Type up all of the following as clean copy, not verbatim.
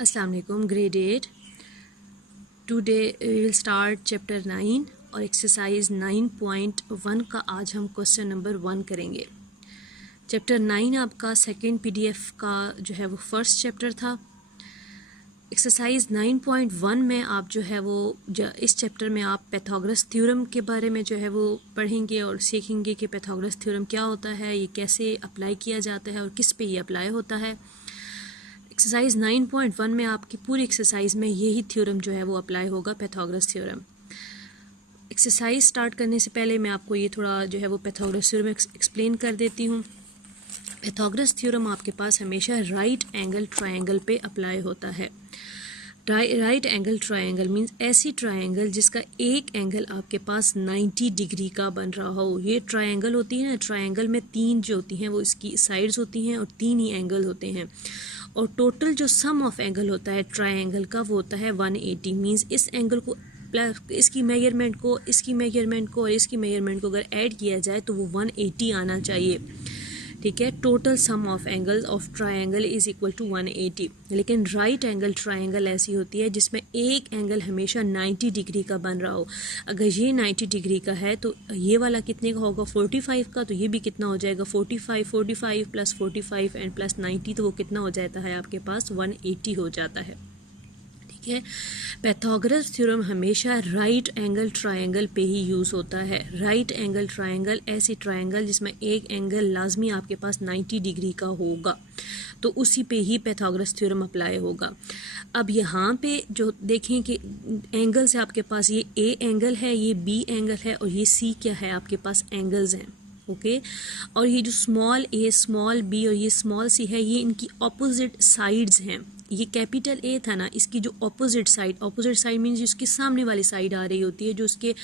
अस्सलाम वालेकुम। Grade 8 today we will start chapter 9 और एक्सरसाइज 9.1 का आज हम क्वेश्चन नंबर 1 करेंगे। चैप्टर 9 आपका सेकंड पीडीएफ का जो है वो फर्स्ट चैप्टर था। एक्सरसाइज 9.1 में आप जो है वो इस चैप्टर में आप पैथागोरस थ्योरम के बारे में जो है वो पढ़ेंगे और सीखेंगे कि पैथागोरस थ्योरम क्या होता है, ये कैसे अप्लाई किया जाता है और किस पे ये अप्लाई होता है। एक्सरसाइज 9.1 में आपकी पूरी एक्सरसाइज में यही थ्योरम जो है वो अप्लाई होगा, पैथागोरस थ्योरम। एक्सरसाइज स्टार्ट करने से पहले मैं आपको ये थोड़ा जो है वो पैथागोरस थ्योरम एक्सप्लेन कर देती हूँ। पैथागोरस थ्योरम आपके पास हमेशा राइट एंगल ट्रायंगल पे अप्लाई होता है। राइट एंगल ट्रायंगल मीन्स ऐसी ट्रायंगल जिसका एक एंगल आपके पास 90 डिग्री का बन रहा हो। ये ट्रायंगल होती है ना, ट्रायंगल में तीन जो होती हैं वो इसकी साइड्स होती हैं और तीन ही एंगल होते हैं और टोटल जो सम ऑफ एंगल होता है ट्रायंगल का वो होता है 180। मीन्स इस एंगल को प्लस इसकी मेजरमेंट को, इसकी मेजरमेंट को और इसकी मेजरमेंट को अगर ऐड किया जाए तो वो 180 आना चाहिए। ठीक है, total sum of angle of triangle is equal to 180। लेकिन राइट एंगल ट्रायंगल ऐसी होती है जिसमें एक एंगल हमेशा 90 डिग्री का बन रहा हो। अगर ये 90 डिग्री का है तो ये वाला कितने का होगा, 45 का, तो ये भी कितना हो जाएगा 45 प्लस 45 एंड प्लस 90, तो वो कितना हो जाता है आपके पास 180 हो जाता है। ठीक है, पैथागोरस थ्योरम हमेशा राइट एंगल ट्रायंगल पे ही यूज़ होता है। राइट एंगल ट्रायंगल ऐसी ट्रायंगल जिसमें एक एंगल लाजमी आपके पास 90 डिग्री का होगा, तो उसी पे ही पैथागोरस थ्योरम अप्लाई होगा। अब यहाँ पे जो देखें कि एंगल से आपके पास ये ए एंगल है, ये बी एंगल है और ये सी क्या है, आपके पास एंगल्स हैं। ओके, और ये जो स्मॉल ए, स्मॉल बी और ये स्मॉल सी है, ये इनकी ऑपोजिट साइड्स हैं। ये कैपिटल ए था ना, इसकी जो ऑपोजिट साइड मीन्स जिसकी सामने वाली साइड आ रही होती है, जो उसके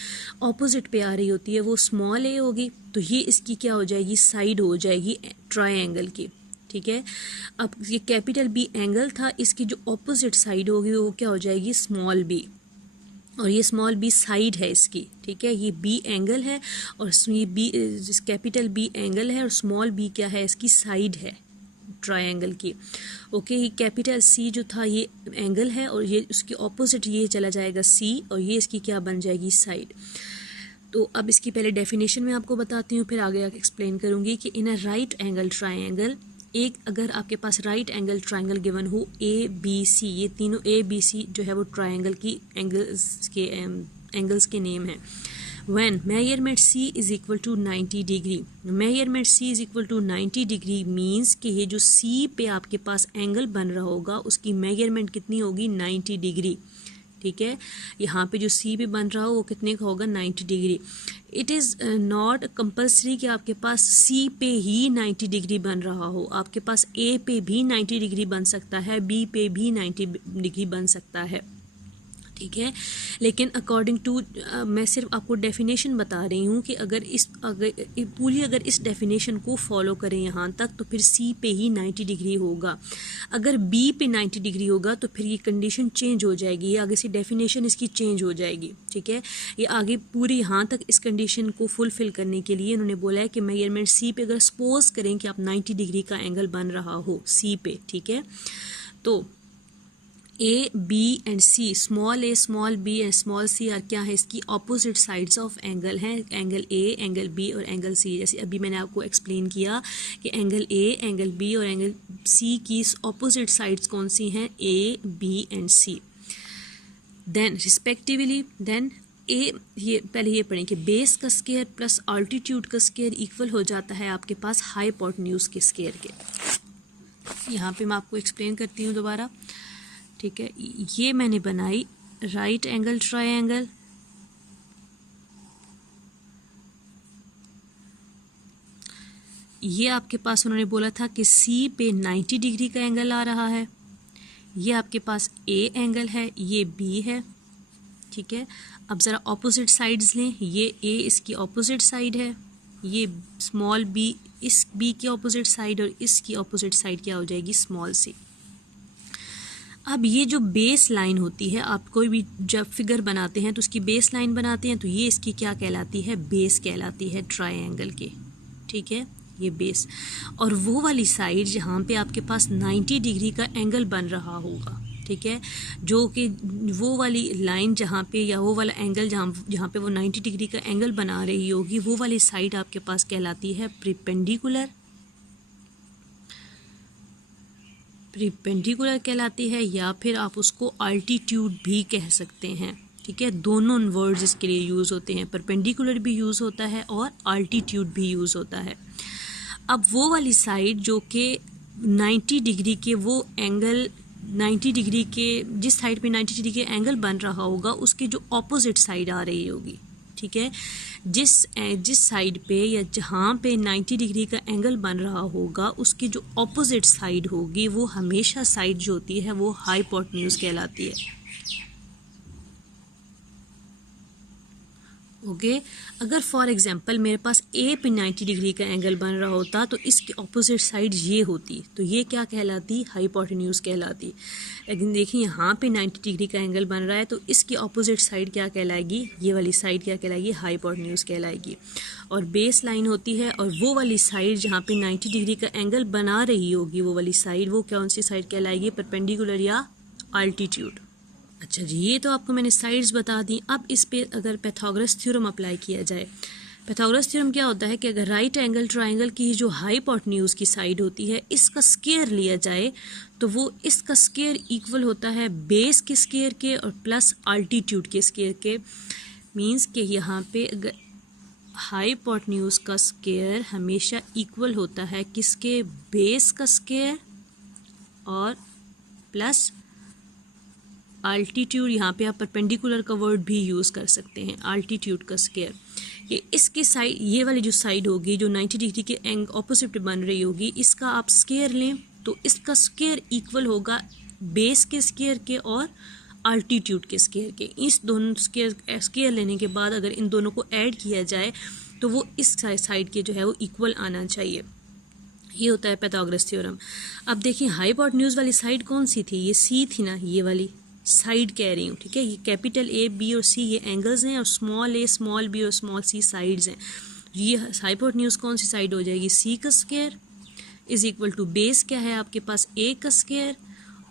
ऑपोजिट पे आ रही होती है, वो स्मॉल ए होगी। तो ये इसकी क्या हो जाएगी, साइड हो जाएगी ट्रायंगल की। ठीक है, अब ये कैपिटल बी एंगल था, इसकी जो ऑपोजिट साइड होगी वो क्या हो जाएगी, स्मॉल बी, और ये स्मॉल बी साइड है इसकी। ठीक है, ये बी एंगल है और ये बी कैपिटल बी एंगल है और स्मॉल बी क्या है, इसकी साइड है ट्रायंगल की। ओके, ये कैपिटल सी जो था ये एंगल है और ये उसकी ऑपोजिट ये चला जाएगा सी और ये इसकी क्या बन जाएगी, साइड। तो अब इसकी पहले डेफिनेशन मैं आपको बताती हूँ, फिर आगे एक्सप्लेन करूँगी कि इन अ राइट एंगल ट्रायंगल, एक अगर आपके पास राइट एंगल ट्रायंगल गिवन हो ए बी सी, ये तीनों ए बी सी जो है वो ट्रायंगल की एंगल्स के नेम है। When measurement C is equal to 90 degree, measurement C is equal to 90 degree means कि ये जो C पे आपके पास एंगल बन रहा होगा उसकी मेजरमेंट कितनी होगी, 90 डिग्री। ठीक है, यहाँ पे जो C पे बन रहा हो वो कितने का होगा, 90 degree. It is not compulsory कि आपके पास C पे ही 90 डिग्री बन रहा हो, आपके पास A पे भी 90 डिग्री बन सकता है, B पे भी 90 डिग्री बन सकता है। ठीक है, लेकिन अकॉर्डिंग टू मैं सिर्फ आपको डेफिनेशन बता रही हूँ कि अगर इस डेफिनेशन को फॉलो करें यहाँ तक तो फिर सी पे ही 90 डिग्री होगा। अगर बी पे 90 डिग्री होगा तो फिर ये कंडीशन चेंज हो जाएगी, ये आगे से डेफिनेशन इसकी चेंज हो जाएगी। ठीक है, ये आगे पूरी यहाँ तक इस कंडीशन को फुलफिल करने के लिए उन्होंने बोला है कि मेजरमेंट सी पे अगर सपोज करें कि आप 90 डिग्री का एंगल बन रहा हो सी पे, ठीक है, तो A B and C, small A small B and small C are क्या है, इसकी ऑपोजिट साइड्स ऑफ एंगल हैं, एंगल ए, एंगल बी और एंगल सी। जैसे अभी मैंने आपको एक्सप्लेन किया कि एंगल ए, एंगल बी और एंगल सी की ऑपोजिट साइड्स कौन सी हैं, A B and C. Then respectively then A, ये पहले ये पढ़ें कि बेस का स्केयर प्लस अल्टीट्यूड का स्केयर इक्वल हो जाता है आपके पास हाइपोटेन्यूज के स्केयर के। यहाँ पे मैं आपको एक्सप्लेन करती हूँ दोबारा। ठीक है, ये मैंने बनाई राइट एंगल ट्रायंगल, ये आपके पास उन्होंने बोला था कि सी पे 90 डिग्री का एंगल आ रहा है, ये आपके पास ए एंगल है, ये बी है। ठीक है, अब ज़रा ऑपोजिट साइड्स लें, ये ए इसकी ऑपोजिट साइड है, ये स्मॉल बी इस बी की ऑपोजिट साइड और इसकी ऑपोजिट साइड क्या हो जाएगी, स्मॉल सी। अब ये जो बेस लाइन होती है, आप कोई भी जब फिगर बनाते हैं तो उसकी बेस लाइन बनाते हैं तो ये इसकी क्या कहलाती है, बेस कहलाती है ट्रायंगल की। ठीक है, ये बेस, और वो वाली साइड जहाँ पे आपके पास 90 डिग्री का एंगल बन रहा होगा, ठीक है, जो कि वो वाली लाइन जहाँ पे या वो वाला एंगल जहाँ पे वो 90 डिग्री का एंगल बना रही होगी, वो वाली साइड आपके पास कहलाती है परपेंडिकुलर कहलाती है, या फिर आप उसको अल्टीट्यूड भी कह सकते हैं। ठीक है, दोनों वर्ड्स इसके लिए यूज़ होते हैं, परपेंडिकुलर भी यूज़ होता है और अल्टीट्यूड भी यूज़ होता है। अब वो वाली साइड जो कि 90 डिग्री के वो एंगल 90 डिग्री के जिस साइड पे 90 डिग्री के एंगल बन रहा होगा उसकी जो ऑपोजिट साइड आ रही होगी। ठीक है, जिस साइड पे या जहाँ पे 90 डिग्री का एंगल बन रहा होगा उसकी जो ऑपोजिट साइड होगी वो हमेशा साइड जो होती है वो हाइपोटेन्यूज कहलाती है। ओके, अगर फॉर एग्जांपल मेरे पास ए पे 90 डिग्री का एंगल बन रहा होता तो इसकी ऑपोजिट साइड ये होती, तो ये क्या कहलाती, हाइपोटेन्यूज कहलाती। लेकिन देखिए यहाँ पे 90 डिग्री का एंगल बन रहा है तो इसकी ऑपोजिट साइड क्या कहलाएगी, ये वाली साइड क्या कहलाएगी, हाइपोटेन्यूज कहलाएगी। और बेस लाइन होती है और वो वाली साइड जहाँ पे 90 डिग्री का एंगल बना रही होगी वो वाली साइड, वो कौन सी साइड कहलाएगी, परपेंडिकुलर या अल्टीट्यूड। अच्छा जी, ये तो आपको मैंने साइड्स बता दी। अब इस पे अगर पैथागोरस थ्योरम अप्लाई किया जाए, पैथागोरस थ्योरम क्या होता है कि अगर राइट एंगल ट्राइंगल की जो हाइपोटेन्यूज की साइड होती है इसका स्क्वायर लिया जाए तो वो इसका स्क्वायर इक्वल होता है बेस के स्क्वायर के और प्लस अल्टीट्यूड के स्क्वायर के। मींस कि यहाँ पे अगर हाइपोटेन्यूज का स्क्वायर हमेशा इक्वल होता है किसके, बेस का स्क्वायर और प्लस अल्टीट्यूड। यहाँ पे आप परपेंडिकुलर का वर्ड भी यूज़ कर सकते हैं, अल्टीट्यूड का स्क्वायर। ये इसकी साइड, ये वाली जो साइड होगी जो 90 डिग्री के एंग ऑपोजिट बन रही होगी, इसका आप स्क्वायर लें तो इसका स्क्वायर इक्वल होगा बेस के स्क्वायर के और अल्टीट्यूड के स्क्वायर के। इस दोनों स्क्वायर लेने के बाद अगर इन दोनों को ऐड किया जाए तो वो इस साइड के जो है वो इक्वल आना चाहिए। ये होता है पैथागोरस थ्योरम। अब देखिए हाइपोटेन्यूज वाली साइड कौन सी थी, ये सी थी ना, ये वाली साइड कह रही हूँ। ठीक है, ये कैपिटल ए बी और सी ये एंगल्स हैं और स्मॉल ए स्मॉल बी और स्मॉल सी साइड्स हैं। ये हाइपोटेन्यूज कौन सी साइड हो जाएगी, सी का square is equal to base क्या है आपके पास, ए का स्क्वायर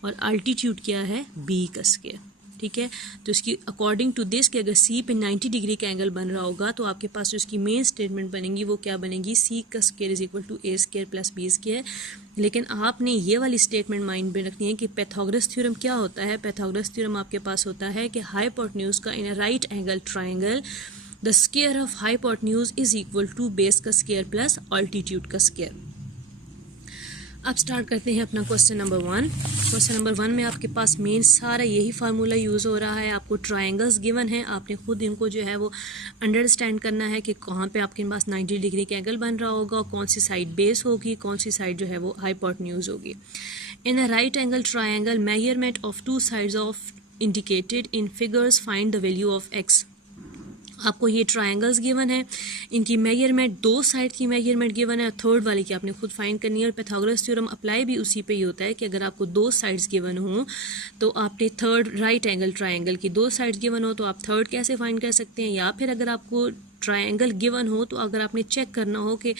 और अल्टीट्यूड क्या है, बी का स्क्वायर। ठीक है, तो इसकी अकॉर्डिंग टू दिस कि अगर सी पे 90 डिग्री का एंगल बन रहा होगा तो आपके पास जो इसकी मेन स्टेटमेंट बनेगी वो क्या बनेगी, सी का square is equal to A square plus B square. लेकिन आपने ये वाली स्टेटमेंट माइंड में रखनी है कि पैथागोरस थ्योरम क्या होता है। पैथागोरस थ्योरम आपके पास होता है कि हाइपोटेन्यूज का in a right angle triangle the square of hypotenuse is equal to base का स्क्वायर प्लस अल्टीट्यूड का स्क्वायर। अब स्टार्ट करते हैं अपना क्वेश्चन नंबर 1। क्वेश्चन नंबर 1 में आपके पास मेन सारा यही फार्मूला यूज़ हो रहा है। आपको ट्रायंगल्स गिवन है, आपने खुद इनको जो है वो अंडरस्टैंड करना है कि कहाँ पे आपके पास 90 डिग्री का एंगल बन रहा होगा, कौन सी साइड बेस होगी, कौन सी साइड जो है वो हाइपोटेन्यूज होगी। In a right angle triangle measurement of two sides of indicated in figures find the value of X. आपको ये ट्रायंगल्स गिवन है, इनकी मेजरमेंट, दो साइड की मेजरमेंट गिवन है और थर्ड वाले की आपने खुद फाइंड करनी है। और पैथागोरस थ्योरम अप्लाई भी उसी पे ही होता है कि अगर आपको दो साइड्स गिवन हो तो आपने थर्ड, राइट एंगल ट्रायंगल की दो साइड्स गिवन हो तो आप थर्ड कैसे फाइंड कर सकते हैं, या फिर अगर आपको ट्रायंगल गिवन हो तो अगर आपने चेक करना हो कि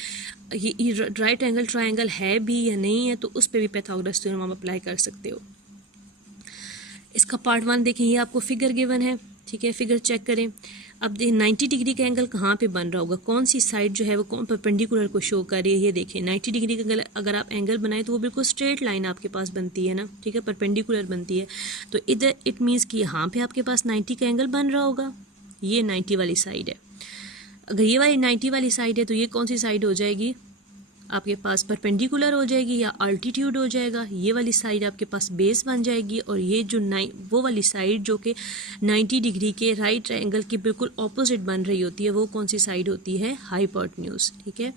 ये राइट एंगल ट्रायंगल है भी या नहीं है तो उस पर भी पैथागोरस थ्योरम आप अप्लाई कर सकते हो। इसका पार्ट 1 देखें, ये आपको फिगर गिवन है। ठीक है, फिगर चेक करें। अब देखिए 90 डिग्री का एंगल कहाँ पे बन रहा होगा, कौन सी साइड जो है वो कौन परपेंडिकुलर को शो कर रही है। ये देखिए 90 डिग्री का अगर आप एंगल बनाए तो वो बिल्कुल स्ट्रेट लाइन आपके पास बनती है ना। ठीक है, परपेंडिकुलर बनती है। तो इधर इट मीन्स कि यहाँ पे आपके पास 90 का एंगल बन रहा होगा, ये 90 वाली साइड है। अगर ये वाली 90 वाली साइड है तो ये कौन सी साइड हो जाएगी आपके पास, परपेंडिकुलर हो जाएगी या अल्टीट्यूड हो जाएगा। ये वाली साइड आपके पास बेस बन जाएगी और ये जो वो वाली साइड जो कि 90 डिग्री के राइट एंगल के बिल्कुल ऑपोजिट बन रही होती है वो कौन सी साइड होती है, हाइपोटेन्यूज। ठीक है,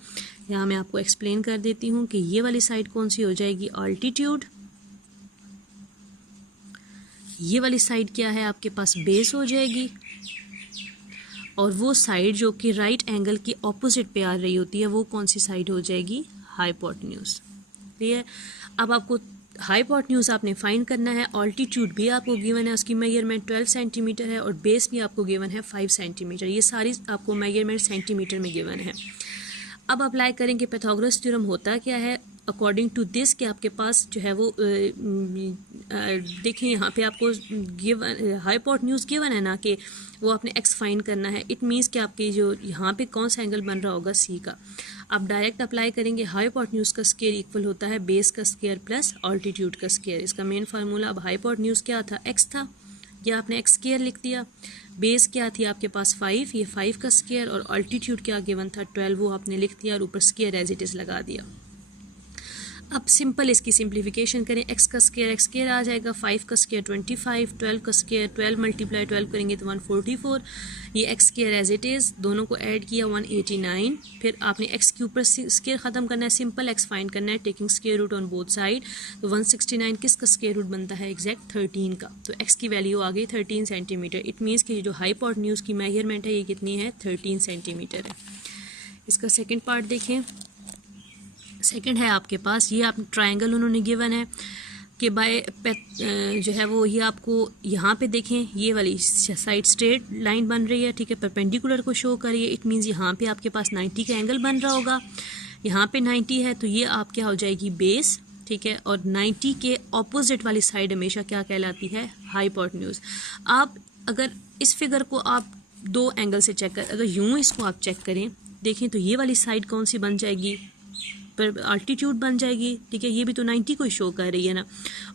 यहाँ मैं आपको एक्सप्लेन कर देती हूँ कि ये वाली साइड कौन सी हो जाएगी, अल्टीट्यूड। ये वाली साइड क्या है आपके पास, बेस हो जाएगी। और वो साइड जो कि राइट एंगल के ऑपोजिट पे आ रही होती है वो कौन सी साइड हो जाएगी, हाइपोटेन्यूज। क्लियर। अब आपको हाइपोटेन्यूज आपने फाइंड करना है, ऑल्टीट्यूड भी आपको गिवन है, उसकी मेजरमेंट 12 सेंटीमीटर है और बेस भी आपको गिवन है 5 सेंटीमीटर। ये सारी आपको मेजरमेंट सेंटीमीटर में गिवन है। अब अप्लाई करेंगे पैथागोरस थ्योरम होता क्या है, अकॉर्डिंग टू दिस कि आपके पास जो है वो देखें यहाँ पे आपको गिवन हाइपोटेन्यूज गिवन है ना कि वो आपने एक्स फाइंड करना है। इट मीन्स कि आपके जो यहाँ पे कौन सा एंगल बन रहा होगा सी का, आप डायरेक्ट अप्लाई करेंगे। हाइपोटेन्यूज का स्क्वायर इक्वल होता है बेस का स्क्वायर प्लस ऑल्टीट्यूड का स्क्वायर। इसका मेन फार्मूला, अब हाइपोटेन्यूज क्या था, एक्स था, या आपने एक्स स्क्वायर लिख दिया। बेस क्या थी आपके पास 5, ये 5 का स्क्वायर, और ऑल्टीट्यूड क्या गिवन था 12, वो आपने लिख दिया और ऊपर स्क्वायर एज इट इज़ लगा दिया। अब सिंपल इसकी सिंप्लीफिकेशन करें, एक्स स्क्वायर आ जाएगा, 5 का स्क्वायर 25, 12 का स्क्वायर 12 मल्टीप्लाई 12 करेंगे तो 144, ये x square as it is, दोनों को ऐड किया 189। फिर आपने एक्स के ऊपर स्क्वायर ख़त्म करना है, सिंपल एक्स फाइंड करना है taking square root on both side. तो 169 किसका स्क्वायर रूट बनता है, एग्जैक्ट 13 का। तो एक्स की वैल्यू आ गई 13 सेंटीमीटर। इट मीन्स कि जो हाइपोटेन्यूज की मेजरमेंट है ये कितनी है, 13 सेंटीमीटर है। इसका सेकेंड पार्ट देखें। सेकंड है आपके पास, ये आप ट्रायंगल उन्होंने गिवन है कि बाय जो है वो ये आपको यहाँ पे देखें, ये वाली साइड स्ट्रेट लाइन बन रही है, ठीक है, परपेंडिकुलर को शो करिए। इट मीन्स यहाँ पे आपके पास 90 का एंगल बन रहा होगा, यहाँ पे 90 है, तो ये आप क्या हो जाएगी बेस, ठीक है, और 90 के ऑपोजिट वाली साइड हमेशा क्या कहलाती है, हाइपोटेन्यूज। आप अगर इस फिगर को आप दो एंगल से चेक कर, अगर यूँ इसको आप चेक करें देखें तो ये वाली साइड कौन सी बन जाएगी, पर अल्टीट्यूड बन जाएगी, ठीक है, ये भी तो 90 को शो कर रही है ना,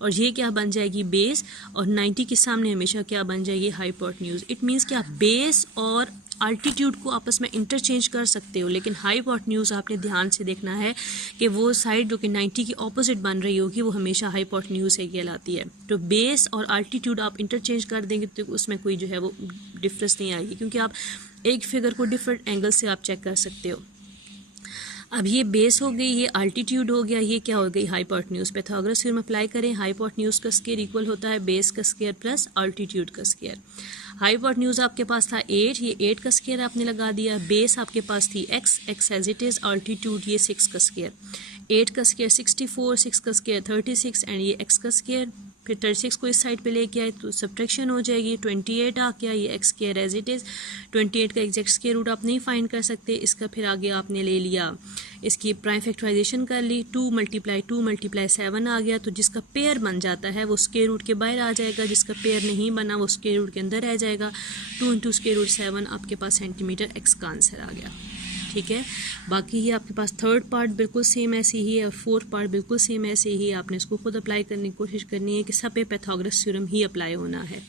और ये क्या बन जाएगी बेस, और 90 के सामने हमेशा क्या बन जाएगी, हाइपोटेन्यूज। इट मीन्स कि आप बेस और अल्टीट्यूड को आपस में इंटरचेंज कर सकते हो, लेकिन हाइपोटेन्यूज आपने ध्यान से देखना है कि वो साइड जो कि 90 की ऑपोजिट बन रही होगी वो हमेशा हाइपोटेन्यूज से कहलाती है। तो बेस और अल्टीट्यूड आप इंटरचेंज कर देंगे तो उसमें कोई जो है वो डिफरेंस नहीं आएगी, क्योंकि आप एक फिगर को डिफरेंट एंगल से आप चेक कर सकते हो। अब ये बेस हो गई, ये अल्टीट्यूड हो गया, ये क्या हो गई, हाइपोटेन्यूज। पाइथागोरस थ्योरम अप्लाई करें, हाइपोटेन्यूज का स्क्वायर इक्वल होता है बेस का स्क्वायर प्लस अल्टीट्यूड का स्क्वायर। हाइपोटेन्यूज आपके पास था 8, ये 8 का स्क्वायर आपने लगा दिया। बेस आपके पास थी x as it is, altitude ये 6 का स्क्वायर। 8 का स्क्वायर 64, 6 का स्क्वायर 36 एंड ये एक्स का स्क्वायर। फिर 36 को इस साइड पे लेके आए तो सब्ट्रैक्शन हो जाएगी, 28 आ गया, ये x square as it is. 28 का एग्जैक्ट स्क्वायर रूट आप नहीं फाइंड कर सकते, इसका फिर आगे आपने ले लिया, इसकी प्राइम फैक्टराइजेशन कर ली, 2 मल्टीप्लाई 7 आ गया, तो जिसका पेयर बन जाता है वो स्क्वायर रूट के बाहर आ जाएगा, जिसका पेयर नहीं बना वो स्क्वायर रूट के अंदर रह जाएगा। 2 इंटू स्क्वायर रूट 7 आपके पास सेंटीमीटर एक्स का आंसर आ गया, ठीक है। बाकी ये आपके पास थर्ड पार्ट बिल्कुल सेम ऐसे ही है और फोर्थ पार्ट बिल्कुल सेम ऐसे ही है। आपने इसको खुद अप्लाई करने की कोशिश करनी है कि सब पे पाइथागोरस थ्योरम ही अप्लाई होना है।